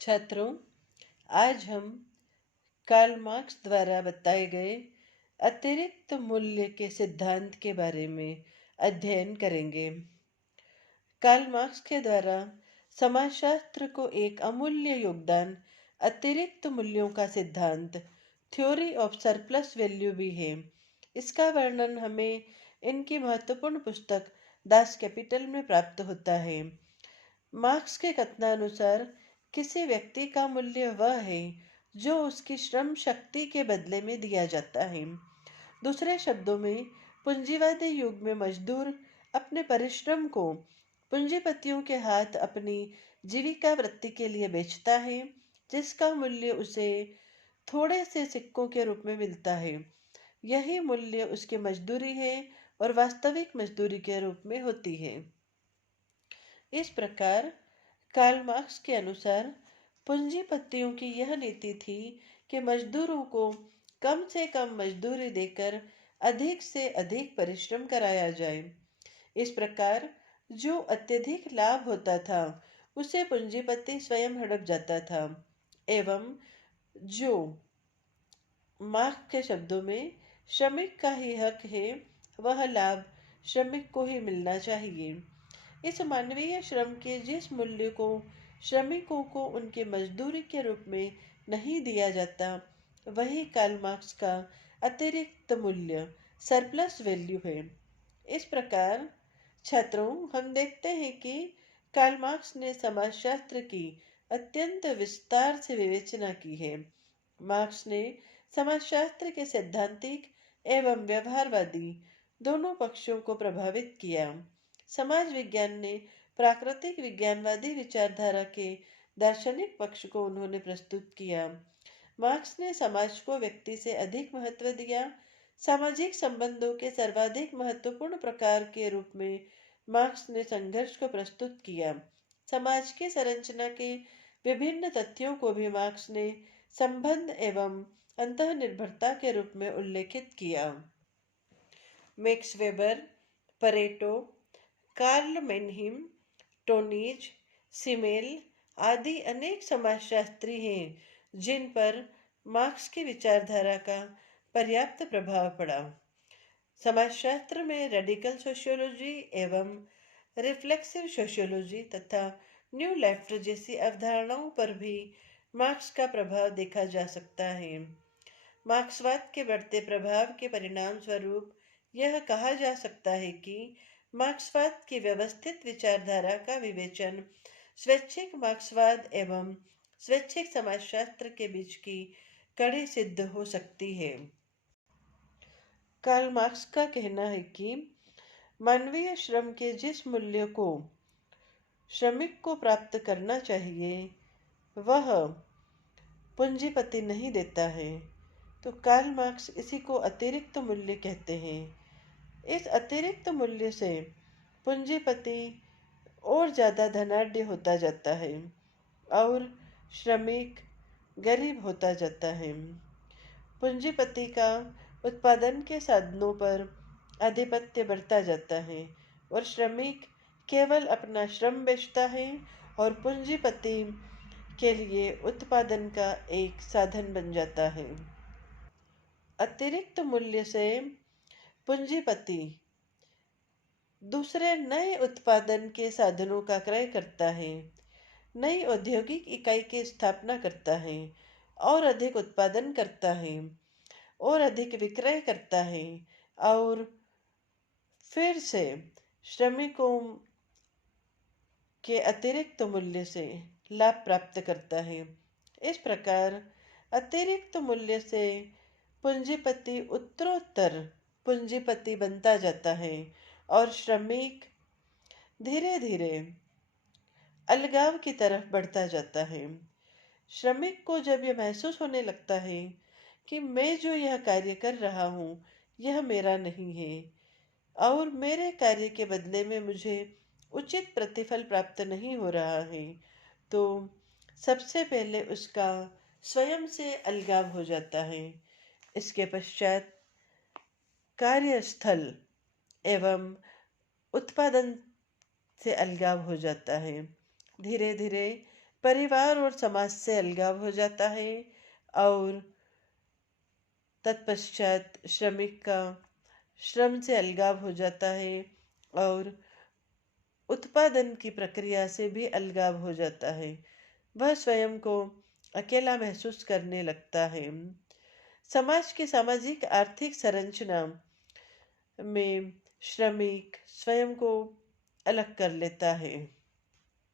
छात्रों, आज हम कार्ल मार्क्स द्वारा बताए गए अतिरिक्त मूल्य के सिद्धांत के बारे में अध्ययन करेंगे। कार्ल मार्क्स के द्वारा समाजशास्त्र को एक अमूल्य योगदान अतिरिक्त मूल्यों का सिद्धांत थ्योरी ऑफ सरप्लस वैल्यू भी है। इसका वर्णन हमें इनकी महत्वपूर्ण पुस्तक दास कैपिटल में प्राप्त होता है। मार्क्स के कथनानुसार किसी व्यक्ति का मूल्य वह है जो उसकी श्रम शक्ति के बदले में दिया जाता है। दूसरे शब्दों में, पूंजीवादी युग में मजदूर अपने परिश्रम को पूंजीपतियों के हाथ अपनी जीविका वृत्ति के लिए बेचता है, जिसका मूल्य उसे थोड़े से सिक्कों के रूप में मिलता है। यही मूल्य उसकी मजदूरी है और वास्तविक मजदूरी के रूप में होती है। इस प्रकार कार्ल मार्क्स के अनुसार पूंजीपतियों की यह नीति थी कि मजदूरों को कम से कम मजदूरी देकर अधिक से अधिक परिश्रम कराया जाए। इस प्रकार जो अत्यधिक लाभ होता था उसे पूंजीपति स्वयं हड़प जाता था, एवं जो मार्क्स के शब्दों में श्रमिक का ही हक है, वह लाभ श्रमिक को ही मिलना चाहिए। इस मानवीय श्रम के जिस मूल्य को श्रमिकों को उनके मजदूरी के रूप में नहीं दिया जाता, वही कार्ल मार्क्स का अतिरिक्त मूल्य सरप्लस वैल्यू है। इस प्रकार छात्रों, हम देखते हैं कि कार्ल मार्क्स ने समाजशास्त्र की अत्यंत विस्तार से विवेचना की है। मार्क्स ने समाजशास्त्र के सैद्धांतिक एवं व्यवहारवादी दोनों पक्षों को प्रभावित किया। समाज विज्ञान ने प्राकृतिक विज्ञानवादी विचारधारा के दार्शनिक पक्ष को उन्होंने प्रस्तुत किया। मार्क्स ने समाज को व्यक्ति से अधिक महत्व दिया। सामाजिक संबंधों के सर्वाधिक महत्वपूर्ण प्रकार के रूप में मार्क्स ने संघर्ष को प्रस्तुत किया। समाज की संरचना के विभिन्न तथ्यों को भी मार्क्स ने संबंध एवं अंतःनिर्भरता के रूप में उल्लेखित किया। Max Weber, Pareto, Karl Mannheim, Tonnies, Simmel आदि अनेक समाजशास्त्री हैं जिन पर मार्क्स की विचारधारा का पर्याप्त प्रभाव पड़ा। समाजशास्त्र में रेडिकल सोशियोलॉजी एवं रिफ्लेक्सिव सोशियोलॉजी तथा न्यू लेफ्ट जैसी अवधारणाओं पर भी मार्क्स का प्रभाव देखा जा सकता है। मार्क्सवाद के बढ़ते प्रभाव के परिणाम स्वरूप यह कहा जा सकता है कि मार्क्सवाद की व्यवस्थित विचारधारा का विवेचन स्वैच्छिक मार्क्सवाद एवं स्वैच्छिक समाजशास्त्र के बीच की कड़ी सिद्ध हो सकती है। कार्ल मार्क्स का कहना है कि मानवीय श्रम के जिस मूल्य को श्रमिक को प्राप्त करना चाहिए, वह पूंजीपति नहीं देता है, तो कार्ल मार्क्स इसी को अतिरिक्त मूल्य कहते हैं। इस अतिरिक्त मूल्य से पूंजीपति और ज़्यादा धनाढ्य होता जाता है और श्रमिक गरीब होता जाता है। पूंजीपति का उत्पादन के साधनों पर आधिपत्य बढ़ता जाता है और श्रमिक केवल अपना श्रम बेचता है और पूंजीपति के लिए उत्पादन का एक साधन बन जाता है। अतिरिक्त मूल्य से पूंजीपति दूसरे नए उत्पादन के साधनों का क्रय करता है, नई औद्योगिक इकाई की स्थापना करता है और अधिक उत्पादन करता है और अधिक विक्रय करता है और फिर से श्रमिकों के अतिरिक्त मूल्य से लाभ प्राप्त करता है। इस प्रकार अतिरिक्त मूल्य से पूंजीपति उत्तरोत्तर पूंजीपति बनता जाता है और श्रमिक धीरे धीरे अलगाव की तरफ बढ़ता जाता है। श्रमिक को जब यह महसूस होने लगता है कि मैं जो यह कार्य कर रहा हूँ यह मेरा नहीं है और मेरे कार्य के बदले में मुझे उचित प्रतिफल प्राप्त नहीं हो रहा है, तो सबसे पहले उसका स्वयं से अलगाव हो जाता है। इसके पश्चात कार्यस्थल एवं उत्पादन से अलगाव हो जाता है। धीरे धीरे परिवार और समाज से अलगाव हो जाता है और तत्पश्चात श्रमिक का श्रम से अलगाव हो जाता है और उत्पादन की प्रक्रिया से भी अलगाव हो जाता है। वह स्वयं को अकेला महसूस करने लगता है। समाज की सामाजिक आर्थिक संरचना में श्रमिक स्वयं को अलग कर लेता है।